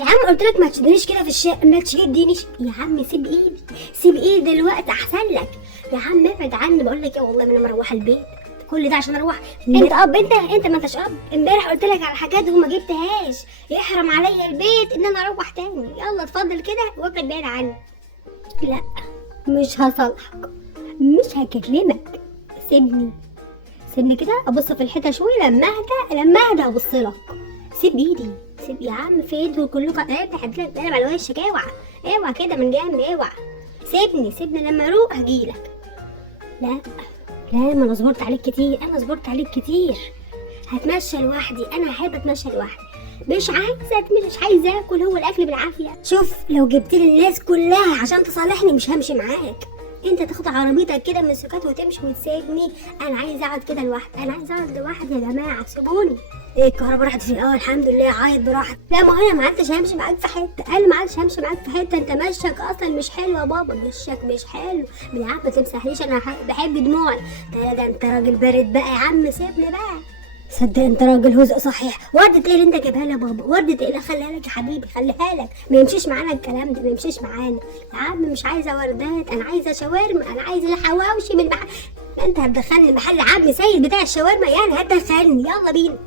يا عم قلت لك ما تشدنيش كده في الشارع، ما تشدنيش يا عم، سيب ايدي، سيب ايدي دلوقتي احسن لك. يا عم ابعد عني، بقول لك ايه والله ما انا مروحه البيت، كل ده عشان اروح؟ انت اب، انت ما انتش اب. امبارح قلت لك على حاجات وما جبتهاش، يحرم عليا البيت ان انا اروح تاني. يلا اتفضل كده وابعد بعيد عني. لا مش هصالحك، مش هكلمك، سيبني، سيبني كده ابص في الحيطه شويه، لما اهدى ابص لك. سيب ايدي، سيب يا عم، في ايده كلكم ابعد ابعد على وشك، اوعى اوعى كده من جنب، اوعى. سيبني لما اروح هجيلك. لا لا، ما انا صبرت عليك كتير، انا صبرت عليك كتير. هتمشى لوحدي، انا هحب اتمشى لوحدي، مش عايزه اتمشى، مش عايزه اكل، هو الاكل بالعافيه. شوف لو جبت لي الناس كلها عشان تصالحني مش همشي معاك. انت تاخد عربيتك كده من السكات وتمشي وتسيبني، انا عايزه اقعد كده لوحدي، انا عايزه اقعد لوحدي يا جماعه، سيبوني. ايه الكهرباء راحت فين؟ الحمد لله، عيط براحتك. لا ما هو انا ما عدتش همشي معاك في حته، انا ما عدتش همشي معاك في حته، انت مشيك اصلا مش حلو يا بابا، مشيك مش حلو بالعافيه، ما تمسحليش، انا بحب دموعي. ده انت راجل بارد بقى يا عم، سيبني بقى. صدق انت راجل هزء صحيح. وردة ايه اللي انت جايبها لي يا بابا؟ وردة ايه اللي خليها لك يا حبيبي؟ خليها لك، ما يمشيش معانا الكلام ده، ما يمشيش معانا يا عم. مش عايزه وردات، انا عايزه شاورما، انا عايزه حواوشي من المحل. انت هتدخلني المحل عم سيد بتاع الشاورما يعني؟ هتدخلني، يلا بينا.